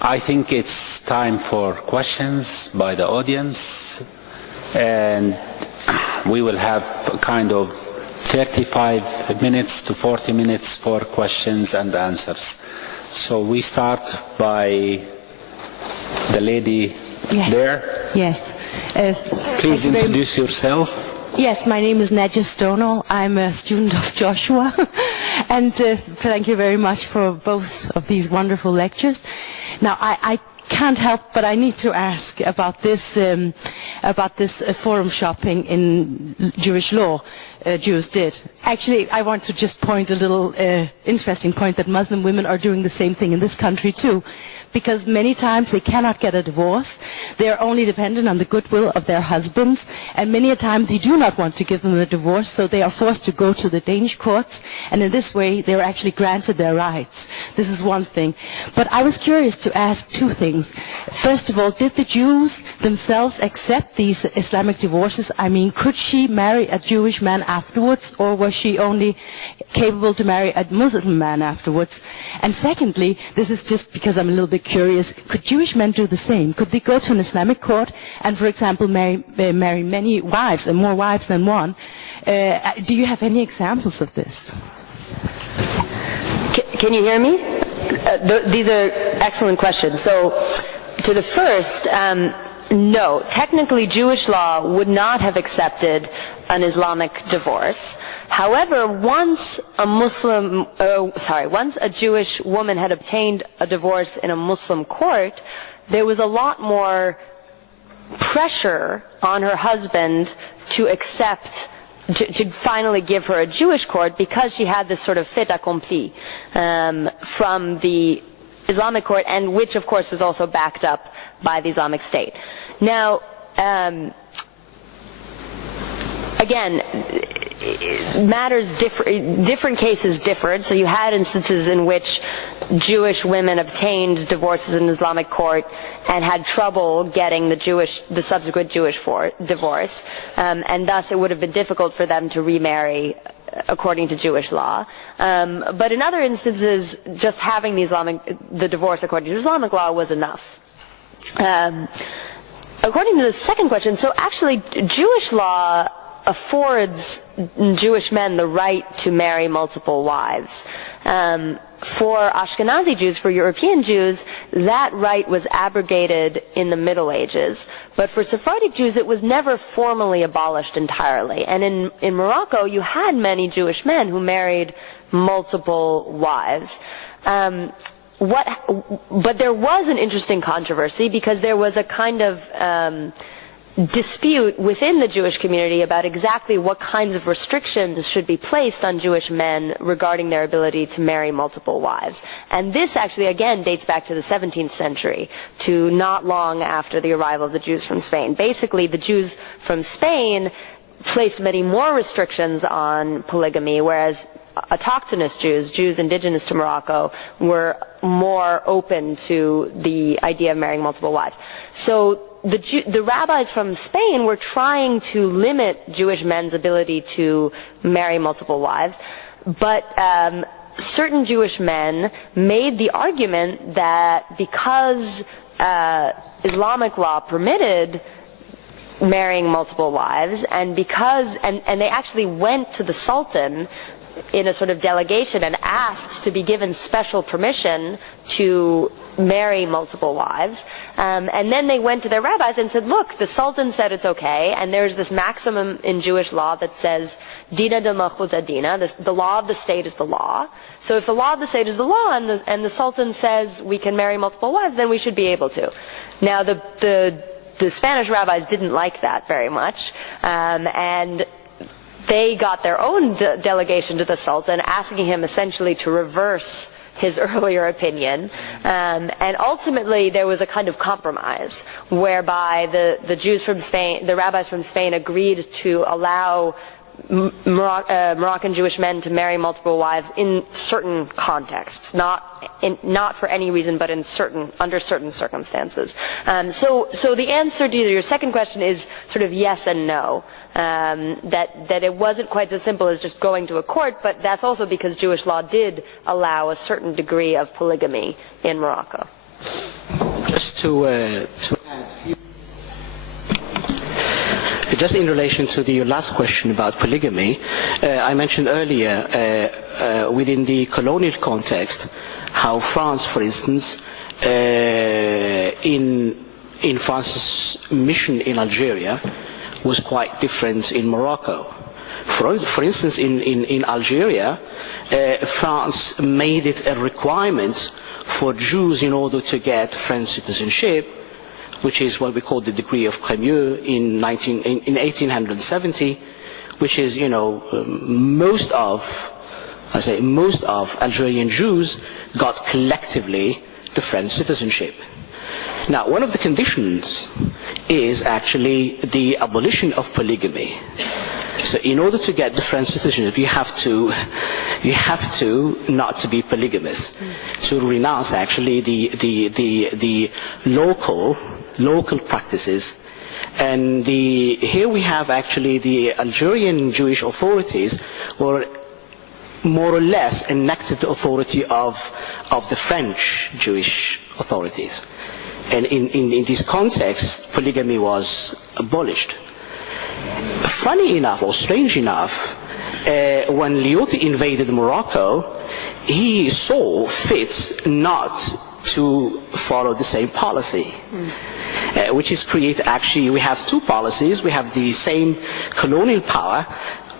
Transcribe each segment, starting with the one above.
I think it's time for questions by the audience, and we will have a kind of 35 minutes to 40 minutes for questions and answers. So we start by the lady there. Yes. Please introduce yourself. Yes, my name is Nadja Stono. I'm a student of Joshua. And thank you very much for both of these wonderful lectures. Now, I can't help but I need to ask about this forum shopping in Jewish law Jews did. Actually, I want to just point a little interesting point that Muslim women are doing the same thing in this country too, because many times they cannot get a divorce. They are only dependent on the goodwill of their husbands, and many a time they do not want to give them a divorce, so they are forced to go to the Danish courts, and in this way they are actually granted their rights. This is one thing. But I was curious to ask two things. First of all, did the Jews themselves accept these Islamic divorces? I mean, could she marry a Jewish man afterwards, or was she only capable to marry a Muslim man afterwards? And secondly, this is just because I'm a little bit curious, could Jewish men do the same? Could they go to an Islamic court and, for example, marry many wives, and more wives than one? Do you have any examples of this? Can you hear me? These are excellent questions. So, to the first, no. Technically, Jewish law would not have accepted an Islamic divorce. However, once a Jewish woman had obtained a divorce in a Muslim court, there was a lot more pressure on her husband to accept, to finally give her a Jewish court, because she had this sort of fait accompli from the Islamic court, and which of course was also backed up by the Islamic State. Now, again, different cases differed. So you had instances in which Jewish women obtained divorces in the Islamic court and had trouble getting the subsequent Jewish divorce, and thus it would have been difficult for them to remarry according to Jewish law. But in other instances, just having the divorce according to Islamic law was enough. According to the second question, so actually Jewish law affords Jewish men the right to marry multiple wives. For Ashkenazi Jews, for European Jews, that right was abrogated in the Middle Ages. But for Sephardic Jews, it was never formally abolished entirely. And in Morocco, you had many Jewish men who married multiple wives. But there was an interesting controversy, because there was a kind of dispute within the Jewish community about exactly what kinds of restrictions should be placed on Jewish men regarding their ability to marry multiple wives. And this actually, again, dates back to the 17th century, to not long after the arrival of the Jews from Spain. Basically, the Jews from Spain placed many more restrictions on polygamy, whereas autochthonous Jews indigenous to Morocco, were more open to the idea of marrying multiple wives. So the rabbis from Spain were trying to limit Jewish men's ability to marry multiple wives, but certain Jewish men made the argument that because Islamic law permitted marrying multiple wives, and they actually went to the Sultan in a sort of delegation and asked to be given special permission to marry multiple wives, and then they went to their rabbis and said, look, the Sultan said it's okay, and there's this maximum in Jewish law that says dina de malchuta dina, the law of the state is the law. So if the law of the state is the law, and the Sultan says we can marry multiple wives, then we should be able to. Now the Spanish rabbis didn't like that very much, and they got their own delegation to the Sultan, asking him essentially to reverse his earlier opinion. And ultimately there was a kind of compromise whereby the Jews from Spain, the rabbis from Spain, agreed to allow Moroccan Jewish men to marry multiple wives in certain contexts, not for any reason, but under certain circumstances. So the answer to your second question is sort of yes and no. That it wasn't quite so simple as just going to a court, but that's also because Jewish law did allow a certain degree of polygamy in Morocco. Just to add just in relation to your last question about polygamy, I mentioned earlier within the colonial context how France, for instance, in France's mission in Algeria was quite different in Morocco. For instance, in Algeria, France made it a requirement for Jews in order to get French citizenship, which is what we call the degree of Crémieux in 1870, which is, most of Algerian Jews got collectively the French citizenship. Now, one of the conditions is actually the abolition of polygamy. So in order to get the French citizenship, you have to not to be polygamous, to renounce actually the local practices. And here we have actually the Algerian Jewish authorities were more or less enacted the authority of the French Jewish authorities. And in this context, polygamy was abolished. Funny enough, or strange enough, when Lyotti invaded Morocco, he saw fit not to follow the same policy, which is actually, we have two policies. We have the same colonial power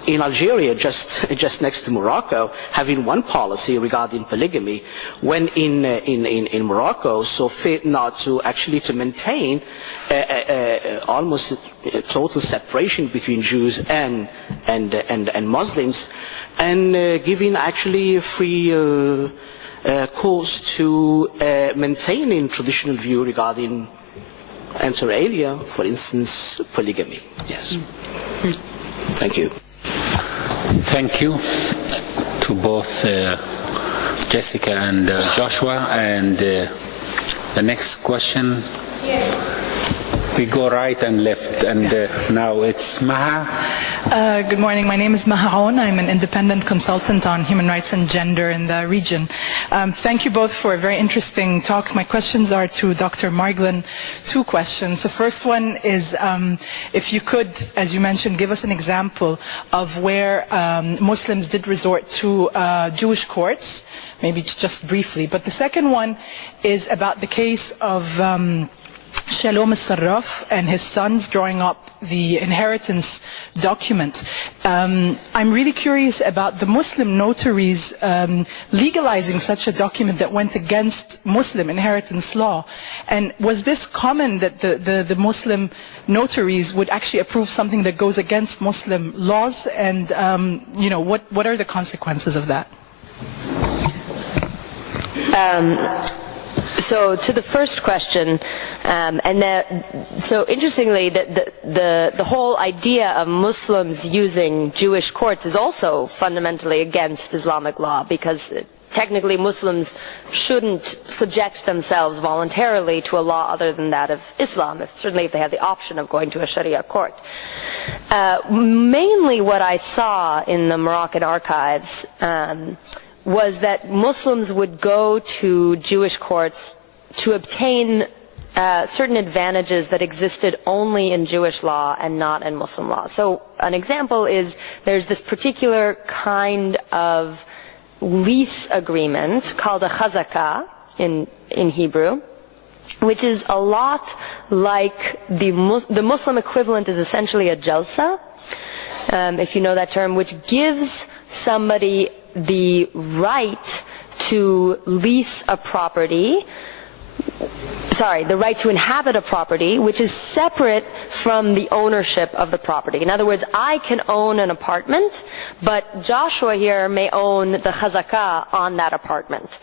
in Algeria, just next to Morocco, having one policy regarding polygamy, when in Morocco saw fit not to actually to maintain almost a total separation between Jews and Muslims, and giving actually a free course to maintaining traditional view regarding inter alia, for instance, polygamy. Yes. Thank you. Thank you to both Jessica and Joshua. And the next question, we go right and left. And now it's Maha. Good morning. My name is Maha Aoun. I'm an independent consultant on human rights and gender in the region. Thank you both for very interesting talks. My questions are to Dr. Marglin. Two questions. The first one is, if you could, as you mentioned, give us an example of where Muslims did resort to Jewish courts, maybe just briefly. But the second one is about the case of Shalom al-Sarraf and his sons drawing up the inheritance document. I'm really curious about the Muslim notaries legalizing such a document that went against Muslim inheritance law. And was this common that the Muslim notaries would actually approve something that goes against Muslim laws? And what are the consequences of that? So to the first question, so interestingly, the whole idea of Muslims using Jewish courts is also fundamentally against Islamic law, because technically Muslims shouldn't subject themselves voluntarily to a law other than that of Islam, certainly if they have the option of going to a Sharia court. Mainly what I saw in the Moroccan archives was that Muslims would go to Jewish courts to obtain certain advantages that existed only in Jewish law and not in Muslim law. So an example is there's this particular kind of lease agreement called a chazakah in Hebrew, which is a lot like the Muslim equivalent is essentially a jalsa, if you know that term, which gives somebody the right to lease a property, the right to inhabit a property, which is separate from the ownership of the property. In other words, I can own an apartment, but Joshua here may own the chazakah on that apartment,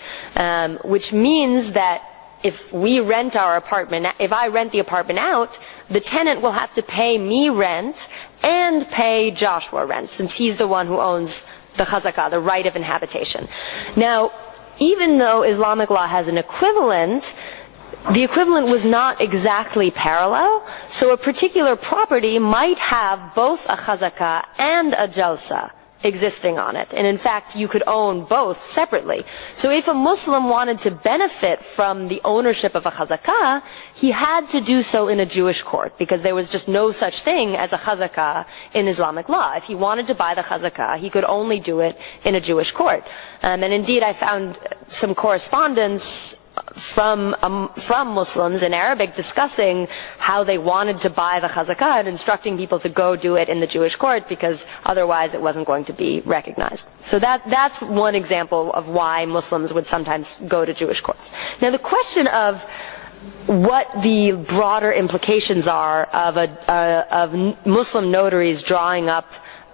which means that if we rent our apartment, if I rent the apartment out, the tenant will have to pay me rent and pay Joshua rent, since he's the one who owns the chazakah, the right of inhabitation. Now, even though Islamic law has an equivalent, the equivalent was not exactly parallel, so a particular property might have both a chazakah and a jalsa existing on it. And in fact, you could own both separately. So if a Muslim wanted to benefit from the ownership of a chazakah, he had to do so in a Jewish court, because there was just no such thing as a chazakah in Islamic law. If he wanted to buy the chazakah, he could only do it in a Jewish court. And indeed, I found some correspondence from Muslims in Arabic discussing how they wanted to buy the chazakah and instructing people to go do it in the Jewish court, because otherwise it wasn't going to be recognized. So that's one example of why Muslims would sometimes go to Jewish courts. Now the question of what the broader implications are of Muslim notaries drawing up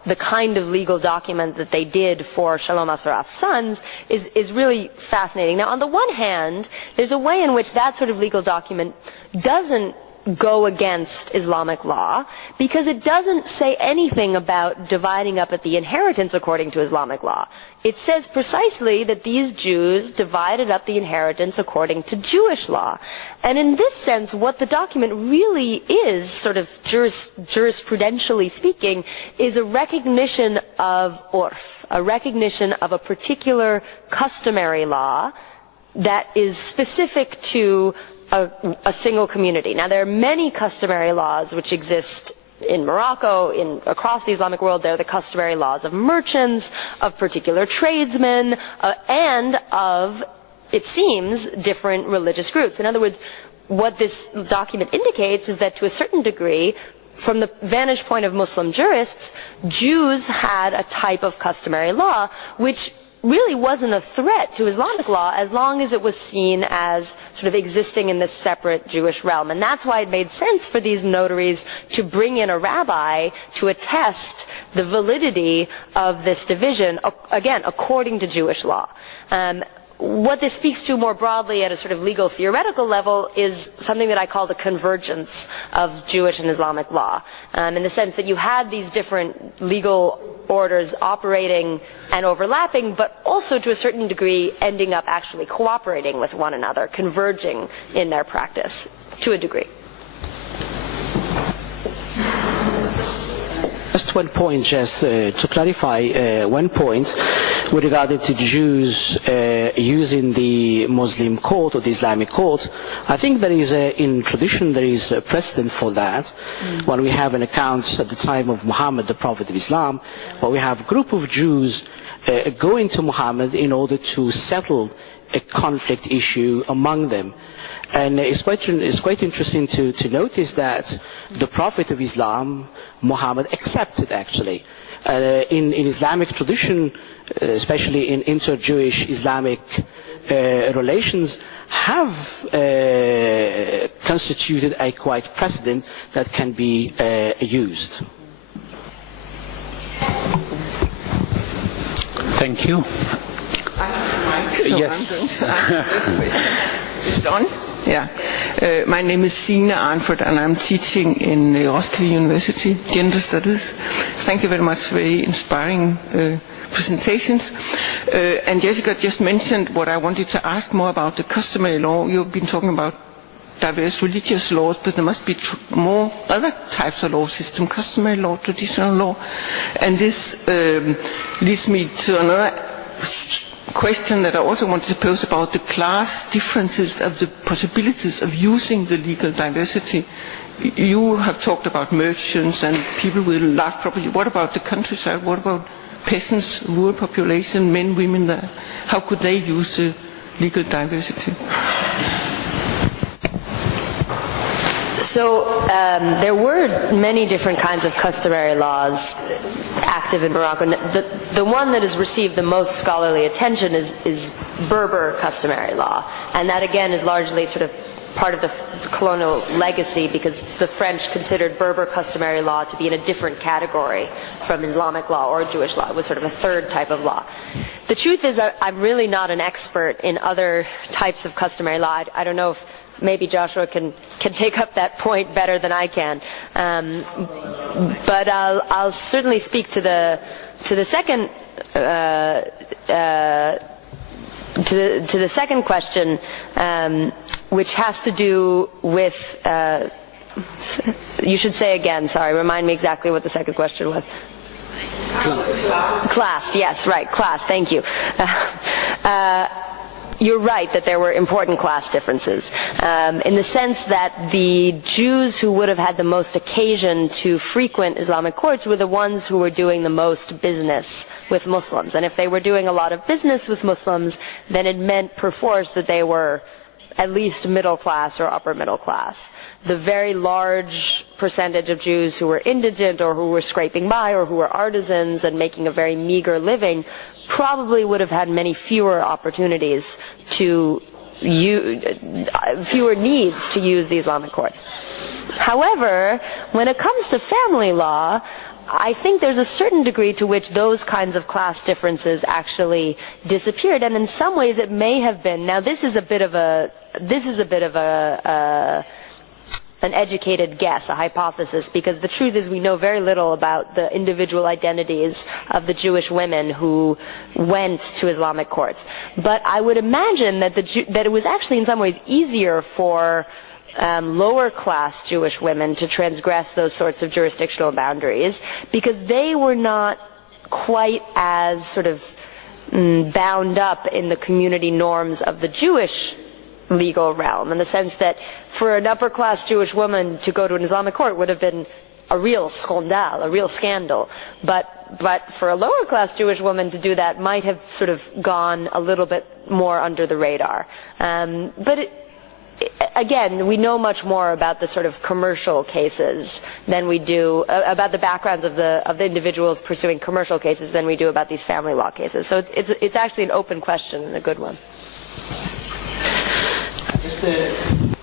the kind of legal document that they did for Shalom Asraf's sons is really fascinating. Now, on the one hand, there's a way in which that sort of legal document doesn't go against Islamic law, because it doesn't say anything about dividing up at the inheritance according to Islamic law. It says precisely that these Jews divided up the inheritance according to Jewish law. And in this sense, what the document really is, sort of jurisprudentially speaking, is a recognition of urf, a recognition of a particular customary law that is specific to a single community. Now, there are many customary laws which exist in Morocco, across the Islamic world. There are the customary laws of merchants, of particular tradesmen, and of, it seems, different religious groups. In other words, what this document indicates is that to a certain degree, from the vantage point of Muslim jurists, Jews had a type of customary law which really wasn't a threat to Islamic law as long as it was seen as sort of existing in this separate Jewish realm. And that's why it made sense for these notaries to bring in a rabbi to attest the validity of this division, again, according to Jewish law. What this speaks to more broadly at a sort of legal theoretical level is something that I call the convergence of Jewish and Islamic law, in the sense that you had these different legal orders operating and overlapping, but also to a certain degree ending up actually cooperating with one another, converging in their practice to a degree. Just one point, just to clarify one point with regard to Jews using the Muslim court or the Islamic court. I think there is in tradition there is a precedent for that. When we have an account at the time of Muhammad, the Prophet of Islam, where we have a group of Jews going to Muhammad in order to settle a conflict issue among them. And it's quite interesting to notice that the Prophet of Islam, Muhammad, accepted actually. In Islamic tradition, especially in inter-Jewish Islamic relations, have constituted a quite precedent that can be used. Thank you. So Yes. It's on? Yeah. My name is Signe Arnford and I'm teaching in Roskilde University, Gender Studies. Thank you very much for very inspiring presentations. And Jessica just mentioned what I wanted to ask more about the customary law. You've been talking about diverse religious laws, but there must be more other types of law system, customary law, traditional law. And this leads me to another question that I also wanted to pose about the class differences of the possibilities of using the legal diversity. You have talked about merchants and people with large property. What about the countryside? What about peasants, rural population, men, women there? How could they use the legal diversity? So there were many different kinds of customary laws active in Morocco. The one that has received the most scholarly attention is Berber customary law, and that again is largely sort of part of the colonial legacy, because the French considered Berber customary law to be in a different category from Islamic law or Jewish law. It was sort of a third type of law. The truth is I'm really not an expert in other types of customary law. I don't know if maybe Joshua can take up that point better than I can, but I'll certainly speak to the second to the second question, which has to do with. You should say again. Sorry, remind me exactly what the second question was. Class, yes, right, class, thank you. You're right that there were important class differences in the sense that the Jews who would have had the most occasion to frequent Islamic courts were the ones who were doing the most business with Muslims. And if they were doing a lot of business with Muslims, then it meant perforce that they were at least middle class or upper middle class. The very large percentage of Jews who were indigent or who were scraping by or who were artisans and making a very meager living probably would have had many fewer opportunities to fewer needs to use the Islamic courts. However, when it comes to family law, I think there's a certain degree to which those kinds of class differences actually disappeared, and in some ways it may have been. Now, this is a bit of an educated guess, a hypothesis, because the truth is we know very little about the individual identities of the Jewish women who went to Islamic courts. But I would imagine that that it was actually in some ways easier for lower class Jewish women to transgress those sorts of jurisdictional boundaries because they were not quite as sort of bound up in the community norms of the Jewish legal realm, in the sense that for an upper class Jewish woman to go to an Islamic court would have been a real scandal, a real scandal. But for a lower class Jewish woman to do that might have sort of gone a little bit more under the radar. Again, we know much more about the sort of commercial cases than we do about the backgrounds of the individuals pursuing commercial cases than we do about these family law cases. So it's actually an open question and a good one.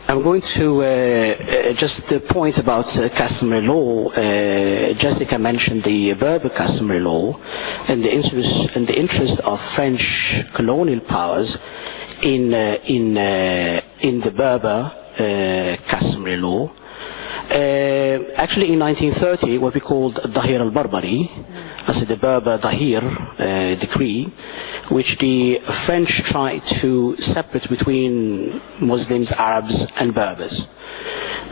I'm going to just point about customary law. Jessica mentioned the Berber customary law and the interest of French colonial powers in the Berber customary law. Actually, in 1930, what we called Dahir al-Barbari, as the Berber Dahir decree, which the French tried to separate between Muslims, Arabs, and Berbers.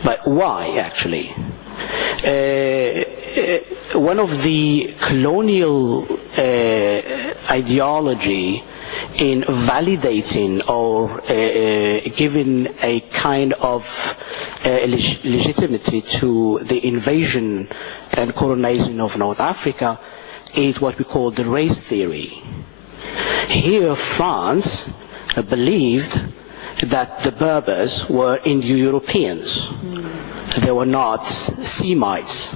But why, actually? One of the colonial ideology in validating or giving a kind of legitimacy to the invasion and colonization of North Africa is what we call the race theory. Here, France believed that the Berbers were Indo-Europeans. They were not Semites.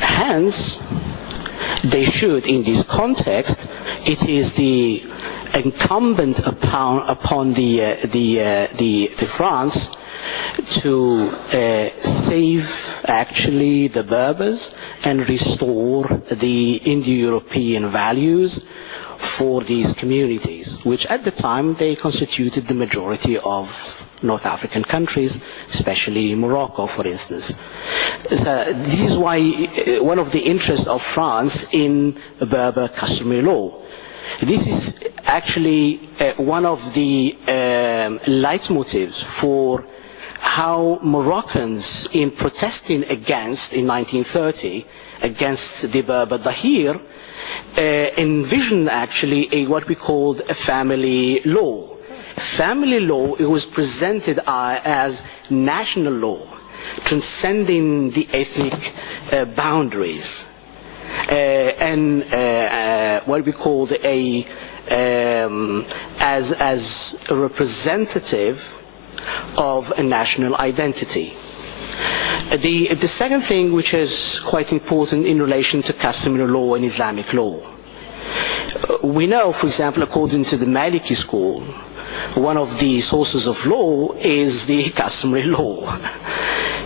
Hence, they should, in this context, it is the incumbent upon the France to save actually the Berbers and restore the Indo-European values for these communities, which at the time they constituted the majority of North African countries, especially Morocco, for instance. So this is why one of the interests of France in Berber customary law. This is actually one of the leitmotifs for how Moroccans, in protesting against, in 1930, against the Berber Dahir, envisioned actually what we called a family law. Family law, it was presented as national law, transcending the ethnic boundaries, and what we called as a representative of a national identity. The second thing which is quite important in relation to customary law and Islamic law. We know, for example, according to the Maliki school, one of the sources of law is the customary law.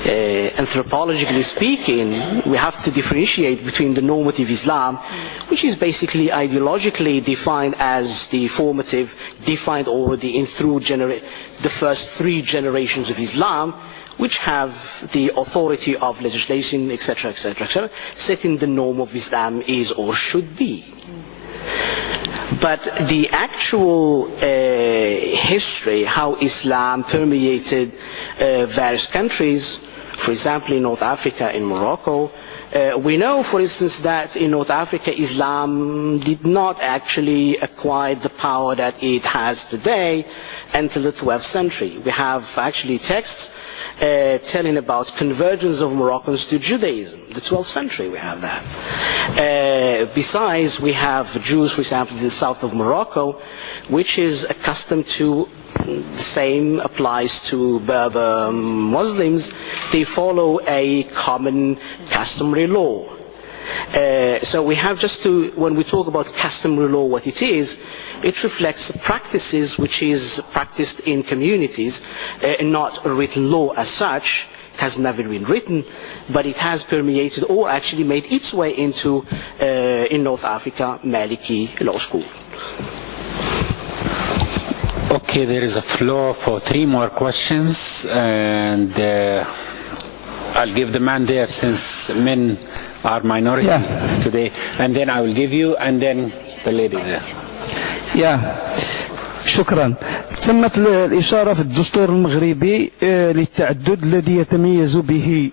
Anthropologically speaking, we have to differentiate between the normative Islam, which is basically ideologically defined as the formative, defined already through the first 3 generations of Islam, which have the authority of legislation, etc., etc., etc., setting the norm of Islam is or should be. But the actual history, how Islam permeated various countries, for example, in North Africa, in Morocco, We know, for instance, that in North Africa, Islam did not actually acquire the power that it has today until the 12th century. We have actually texts telling about conversions of Moroccans to Judaism. The 12th century we have that. Besides, we have Jews, for example, in the south of Morocco, which is accustomed to the same applies to Berber Muslims. They follow a common customary law. So we have just to, when we talk about customary law, what it is, it reflects practices which is practiced in communities, not a written law as such. It has never been written, but it has permeated or actually made its way into, in North Africa, Maliki law school. Okay, there is a floor for 3 more questions, and I'll give the man there since men are minority today, and then I will give you, and then the lady there. شكرا. تمت الإشارة في الدستور المغربي للتعدد الذي يتميز به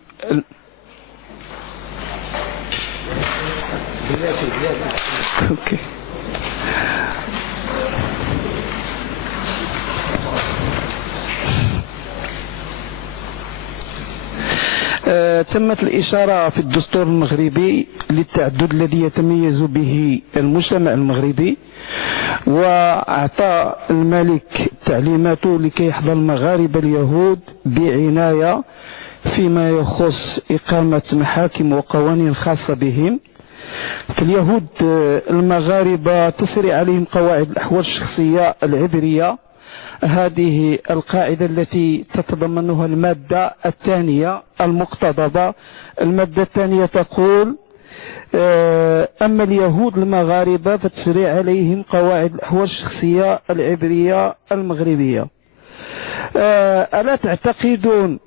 تمت الإشارة في الدستور المغربي للتعدد الذي يتميز به المجتمع المغربي، وأعطى الملك تعليماته لكي يحظى المغاربة اليهود بعناية فيما يخص إقامة محاكم وقوانين خاصة بهم. فاليهود المغاربة تسري عليهم قواعد الأحوال الشخصية العبرية. هذه القاعدة التي تتضمنها المادة الثانية المقتضبة. المادة الثانية تقول: أما اليهود المغاربة فتسري عليهم قواعد الأحوال الشخصية العبرية المغربية. ألا تعتقدون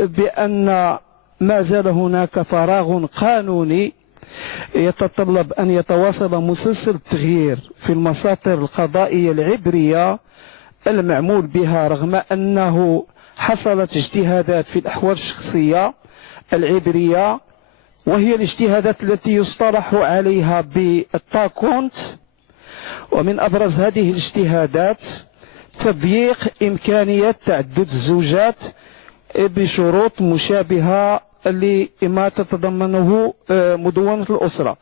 بأن ما زال هناك فراغ قانوني يتطلب أن يتواصل مسلسل التغيير في المساطر القضائية العبرية المعمول بها، رغم أنه حصلت اجتهادات في الأحوال الشخصية العبرية، وهي الاجتهادات التي يصطلح عليها بالتاكونت؟ ومن أبرز هذه الاجتهادات تضييق إمكانية تعدد الزوجات بشروط مشابهة لما تتضمنه مدونة الأسرة.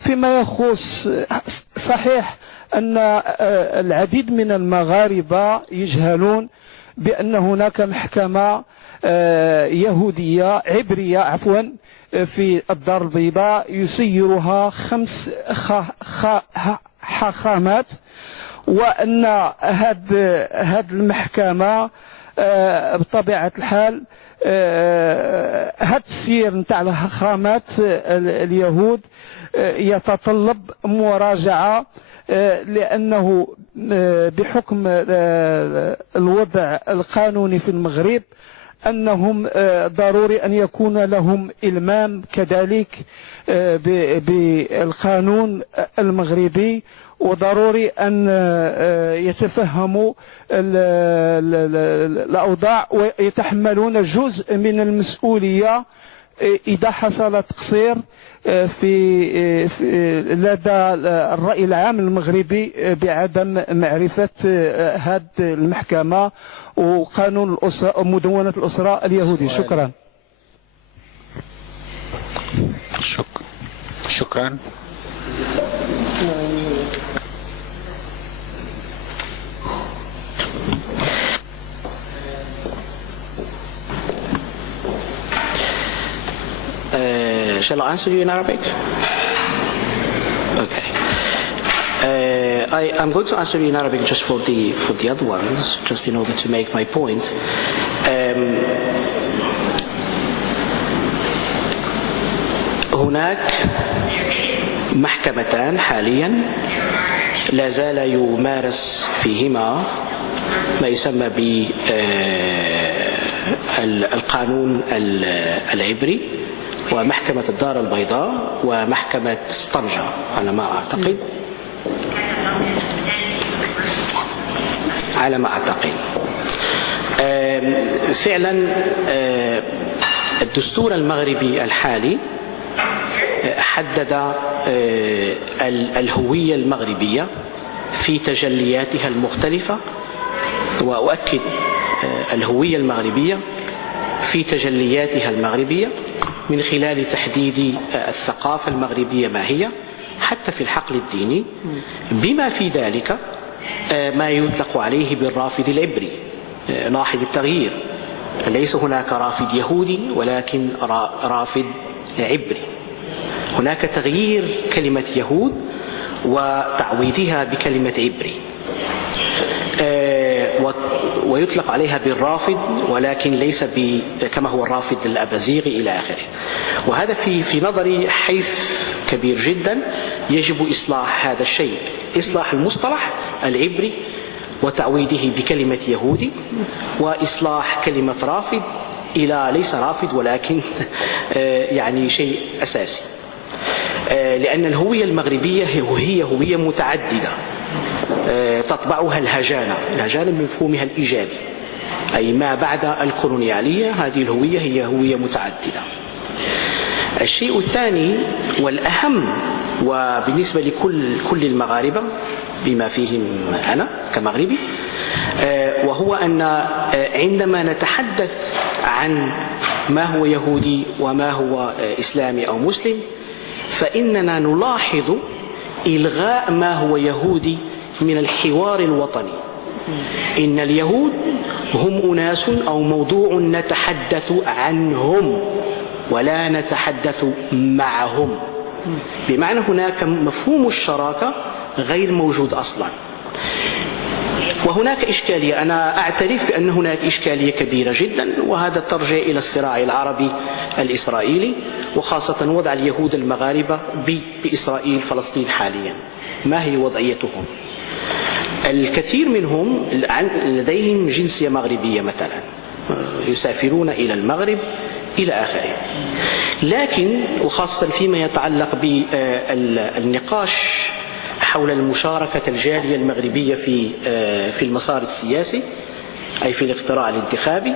فيما يخص، صحيح أن العديد من المغاربة يجهلون بأن هناك محكمة يهودية عبرية في الدار البيضاء يسيرها 5 حاخامات، وأن هذه المحكمة بطبيعة الحال هذا السير نتاع الحاخامات اليهود يتطلب مراجعة، لأنه بحكم الوضع القانوني في المغرب أنهم ضروري أن يكون لهم إلمام كذلك بالقانون المغربي، وضروري أن يتفهموا الأوضاع ويتحملون جزء من المسؤولية إذا حصل تقصير في لدى الرأي العام المغربي بعدم معرفة هذه المحكمة وقانون الأسرة ومدونة الأسرة اليهودي. شكرا. شكرا. Shall I answer you in Arabic? Okay. I'm going to answer you in Arabic just for the other ones, just in order to make my point. هناك محكمتان حاليا لا زال يمارس فيهما ما يسمى بالقانون العبري، ومحكمة الدار البيضاء ومحكمة طنجة على ما أعتقد. فعلا الدستور المغربي الحالي حدد الهوية المغربية في تجلياتها المختلفة، وأؤكد الهوية المغربية في تجلياتها المغربية من خلال تحديد الثقافة المغربية ما هي، حتى في الحقل الديني، بما في ذلك ما يطلق عليه بالرافد العبري. لاحظ التغيير، ليس هناك رافد يهودي ولكن رافد عبري. هناك تغيير كلمة يهود وتعويضها بكلمة عبري، ويطلق عليها بالرافد ولكن ليس كما هو الرافد الأبازيغي إلى آخره. وهذا في نظري حيث كبير جدا، يجب إصلاح هذا الشيء، إصلاح المصطلح العبري وتعويضه بكلمة يهودي، وإصلاح كلمة رافد إلى ليس رافد ولكن يعني شيء أساسي، لأن الهوية المغربية هي هوية متعددة تطبعها الهجانة بمفهومها الإيجابي، أي ما بعد الكولونيالية هذه الهوية هي هوية متعددة. الشيء الثاني والأهم، وبالنسبة لكل المغاربة بما فيهم أنا كمغربي، وهو أن عندما نتحدث عن ما هو يهودي وما هو إسلامي أو مسلم، فإننا نلاحظ إلغاء ما هو يهودي من الحوار الوطني. إن اليهود هم أناس أو موضوع نتحدث عنهم ولا نتحدث معهم، بمعنى هناك مفهوم الشراكة غير موجود أصلا. وهناك إشكالية، أنا أعترف بأن هناك إشكالية كبيرة جدا، وهذا ترجع إلى الصراع العربي الإسرائيلي، وخاصة وضع اليهود المغاربة بإسرائيل فلسطين حاليا. ما هي وضعيتهم؟ الكثير منهم لديهم جنسية مغربية مثلا، يسافرون إلى المغرب إلى آخره، لكن وخاصة فيما يتعلق بالنقاش حول المشاركة الجالية المغربية في المسار السياسي، أي في الاقتراع الانتخابي،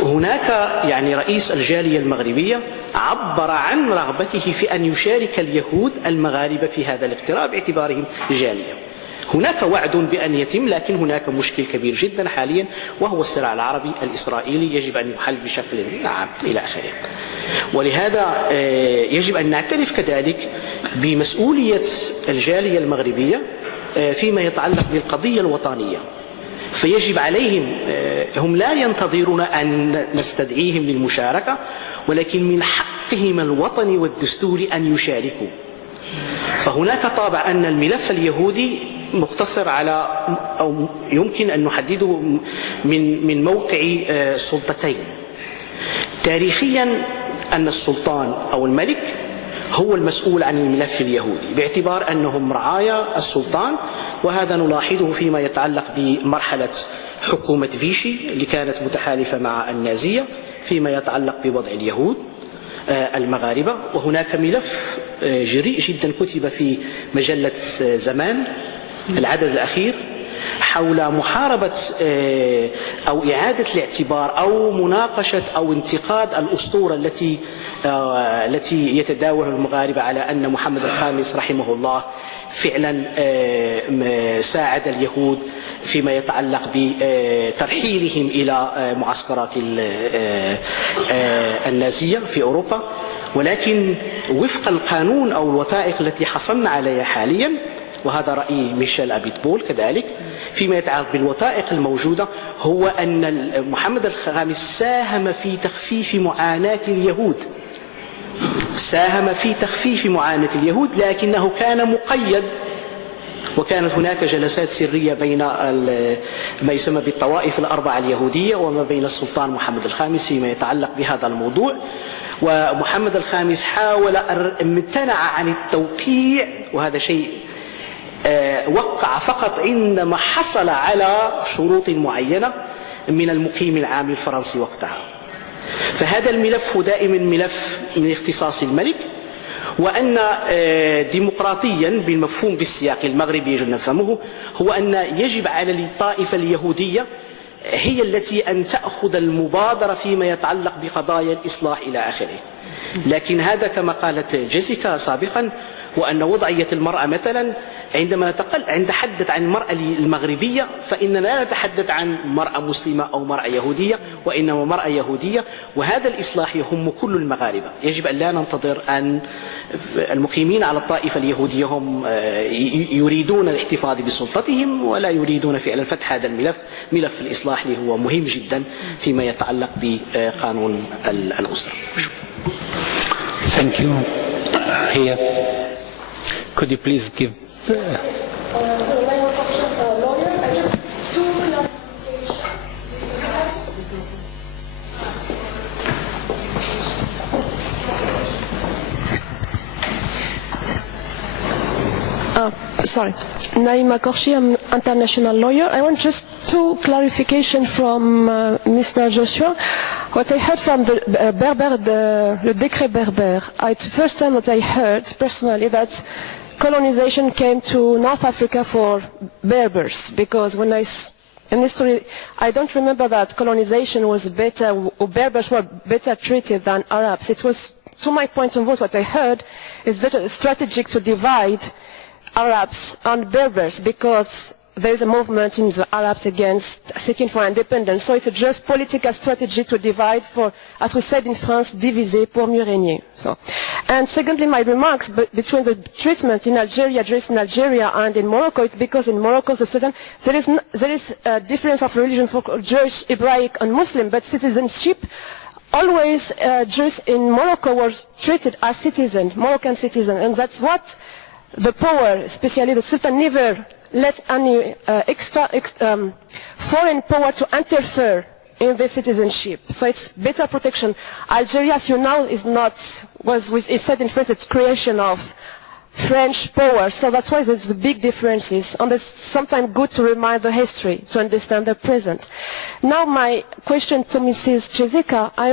هناك يعني رئيس الجالية المغربية عبر عن رغبته في أن يشارك اليهود المغاربة في هذا الاقتراع باعتبارهم جالية. هناك وعد بأن يتم، لكن هناك مشكل كبير جدا حاليا، وهو الصراع العربي الإسرائيلي، يجب أن يحل بشكل عام إلى آخره. ولهذا يجب أن نعترف كذلك بمسؤولية الجالية المغربية فيما يتعلق بالقضية الوطنية. فيجب عليهم، هم لا ينتظرون أن نستدعيهم للمشاركة، ولكن من حقهم الوطني والدستوري أن يشاركوا. فهناك طابع أن الملف اليهودي مقتصر على، أو يمكن أن نحدده من موقع سلطتين. تاريخيا أن السلطان أو الملك هو المسؤول عن الملف اليهودي باعتبار أنهم رعايا السلطان، وهذا نلاحظه فيما يتعلق بمرحلة حكومة فيشي اللي كانت متحالفة مع النازية فيما يتعلق بوضع اليهود المغاربة. وهناك ملف جريء جدا كتب في مجلة زمان العدد الأخير حول محاربة أو إعادة الاعتبار أو مناقشة أو انتقاد الأسطورة التي يتداول المغاربة على أن محمد الخامس رحمه الله فعلا ساعد اليهود فيما يتعلق بترحيلهم إلى معسكرات النازية في أوروبا. ولكن وفق القانون أو الوثائق التي حصلنا عليها حاليا، وهذا رأي ميشيل أبيتبول كذلك فيما يتعلق بالوثائق الموجودة، هو أن محمد الخامس ساهم في تخفيف معاناة اليهود، ساهم في تخفيف معاناة اليهود، لكنه كان مقيد، وكانت هناك جلسات سرية بين ما يسمى بالطوائف الأربعة اليهودية وما بين السلطان محمد الخامس فيما يتعلق بهذا الموضوع. ومحمد الخامس حاول امتنع عن التوقيع، وهذا شيء وقع فقط عندما حصل على شروط معينة من المقيم العام الفرنسي وقتها. فهذا الملف هو دائما ملف من اختصاص الملك، وأن ديمقراطيا بالمفهوم بالسياق المغربي يجب نفهمه هو أن يجب على الطائفة اليهودية هي التي أن تأخذ المبادرة فيما يتعلق بقضايا الإصلاح إلى آخره. لكن هذا كما قالت جيسيكا سابقا وأن وضعية المرأة مثلا عندما نتحدث عن المرأة المغربية فإننا لا نتحدث عن مرأة مسلمة أو مرأة يهودية وإنما مرأة يهودية، وهذا الإصلاح يهم كل المغاربة. يجب أن لا ننتظر أن المقيمين على الطائفة اليهودية هم يريدون الاحتفاظ بسلطتهم ولا يريدون فعلا فتح هذا الملف، ملف الإصلاح اللي هو مهم جدا فيما يتعلق بقانون الأسرة. Thank you. Here, could you please give... Sorry. Naima Korshi, I'm an international lawyer. I want just two clarifications from Mr. Joshua. What I heard from the Berber, the Décret Berber, it's the first time that I heard personally that colonization came to North Africa for Berbers, because when in history, I don't remember that colonization was better, or Berbers were better treated than Arabs. It was, to my point of view, what I heard is that it's strategic to divide Arabs and Berbers, because there is a movement in the Arabs against seeking for independence. So it's just political strategy to divide for, as we said in France, diviser pour mieux régner. So, and secondly, my remarks between the treatment in Algeria, addressed in Algeria and in Morocco, it's because in Morocco, there is a difference of religion for Jewish, Hebraic, and Muslim, but citizenship. Always Jews in Morocco were treated as citizens, Moroccan citizens, and that's what the power, especially the Sultan, never let any foreign power to interfere in the citizenship. So it's better protection. Algeria, as you know, is said in France, it's creation of French power. So that's why there's the big differences. And it's sometimes good to remind the history to understand the present. Now my question to Mrs. Jessica, I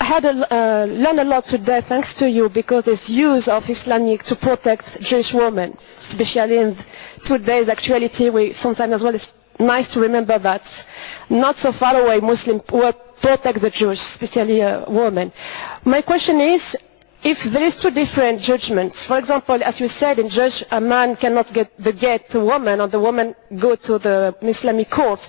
had learned a lot today thanks to you, because there's use of Islamic to protect Jewish women, especially in today's actuality. We sometimes as well, it's nice to remember that not so far away Muslims will protect the Jews, especially women. My question is, if there is two different judgments, for example, as you said, in judge, a man cannot get to a woman, or the woman go to the Islamic court,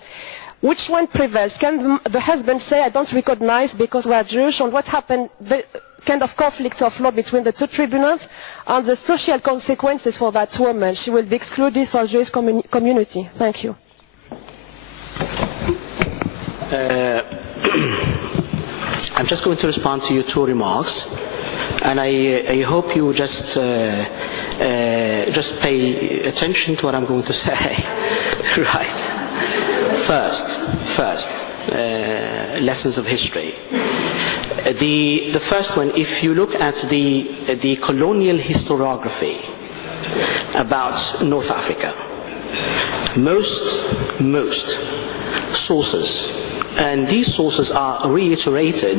which one prevails? Can the husband say, I don't recognize because we are Jewish? And what happened, the kind of conflicts of law between the two tribunals, and the social consequences for that woman? She will be excluded from the Jewish community. Thank you. I'm just going to respond to your two remarks, and I hope you just pay attention to what I'm going to say. Right. First, lessons of history. The first one, if you look at the colonial historiography about North Africa, most sources, and these sources are reiterated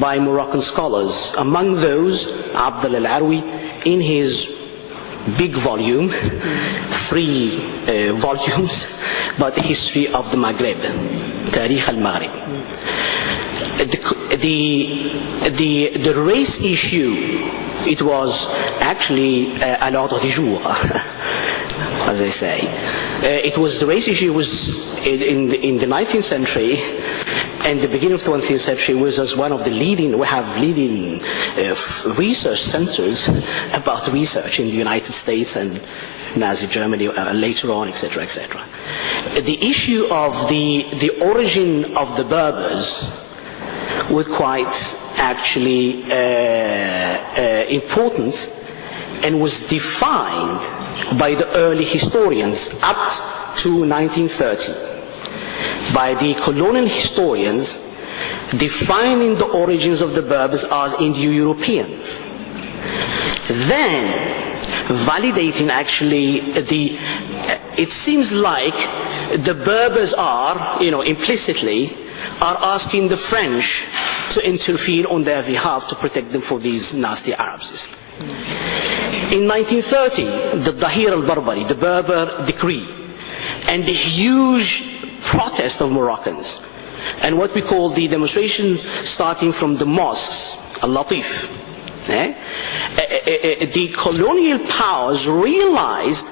by Moroccan scholars, among those Abdel al-Arwi in his big volume, 3 volumes, about the history of the Maghreb, Tarikh al-Maghrib. The race issue, it was actually à l'ordre du jour, as I say. The race issue was in the 19th century, and the beginning of the 20th century was as one of the leading research centers about research in the United States and Nazi Germany later on, etc., etc. The issue of the origin of the Berbers was quite actually important, and was defined by the early historians up to 1930, by the colonial historians defining the origins of the Berbers as Indo-Europeans, then validating actually it seems like the Berbers are, implicitly are asking the French to interfere on their behalf to protect them for these nasty Arabs. In 1930, the Dahir al-Barbari, the Berber decree, and the huge protest of Moroccans, and what we call the demonstrations starting from the mosques al-Latif. The colonial powers realized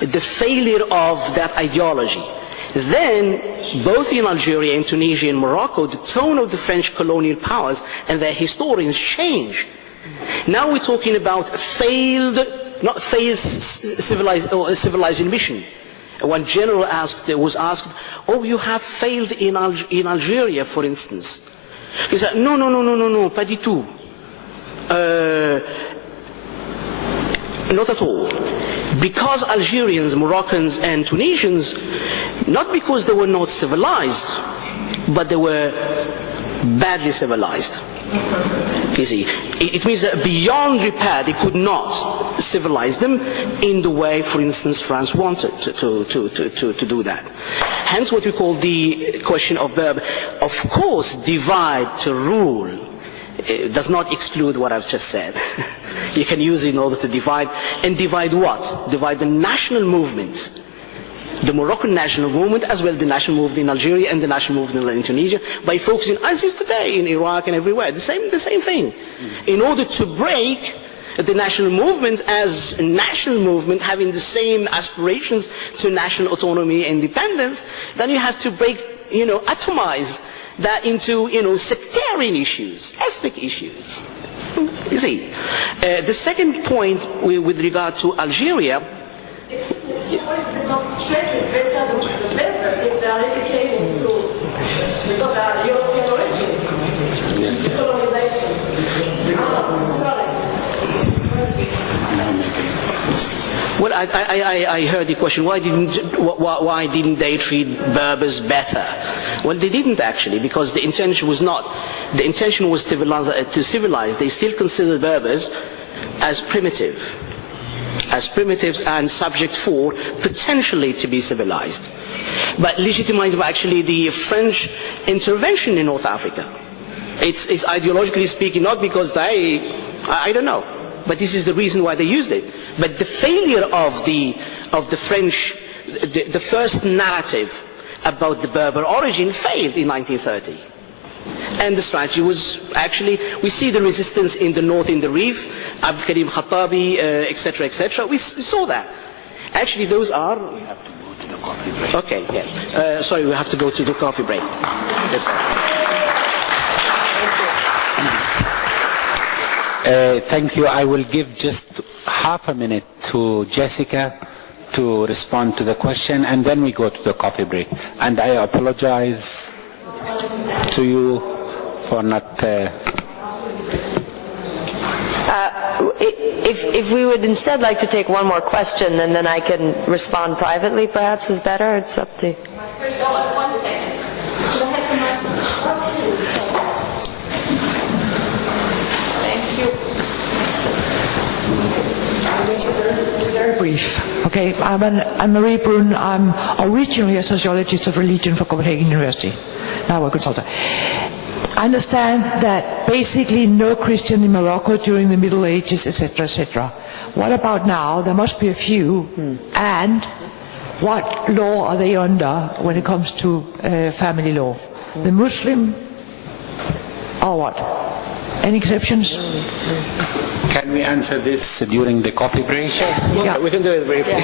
the failure of that ideology. Then, both in Algeria and Tunisia and Morocco, the tone of the French colonial powers and their historians changed. Now we're talking about not failed civilizing mission. One general was asked, oh, you have failed in Algeria, for instance. He said, no, pas du tout. Not at all. Because Algerians, Moroccans and Tunisians, not because they were not civilized, but they were badly civilized. You see, it means that beyond repair they could not civilize them in the way, for instance, France wanted to do that. Hence what we call the question of Berber. Of course, divide to rule does not exclude what I've just said. You can use it in order to divide. And divide what? Divide the national movement. The Moroccan national movement, as well as the national movement in Algeria and the national movement in Tunisia, by focusing, as is today in Iraq and everywhere, the same thing. In order to break the national movement as a national movement having the same aspirations to national autonomy and independence, then you have to break, atomize that into, sectarian issues, ethnic issues. You see, the second point with regard to Algeria, well, I heard the question, why didn't they treat Berbers better? Well, they didn't actually, because the intention was to civilize. They still considered Berbers as primitives and subject for potentially to be civilized. But legitimized by actually the French intervention in North Africa. It's ideologically speaking, not because I don't know, but this is the reason why they used it. But the failure of the French, the first narrative about the Berber origin failed in 1930. And the strategy was actually, we see the resistance in the north in the Rif, Abd Karim Khattabi, etc., etc. We saw that. Actually, those are... We have to go to the coffee break. Okay, yeah. Sorry, we have to go to the coffee break. Yes, thank you. I will give just half a minute to Jessica to respond to the question, and then we go to the coffee break. And I apologize to you for not... If we would instead like to take one more question, and then I can respond privately, perhaps is better. It's up to you. One second. Thank you. Very brief. Okay, I'm Marie Brun. I'm originally a sociologist of religion for Copenhagen University. Now a consultant. I understand that basically no Christian in Morocco during the Middle Ages, etc., etc. What about now? There must be a few. And what law are they under when it comes to family law? The Muslim or what? Any exceptions? Can we answer this during the coffee break? Yeah, we can do it briefly.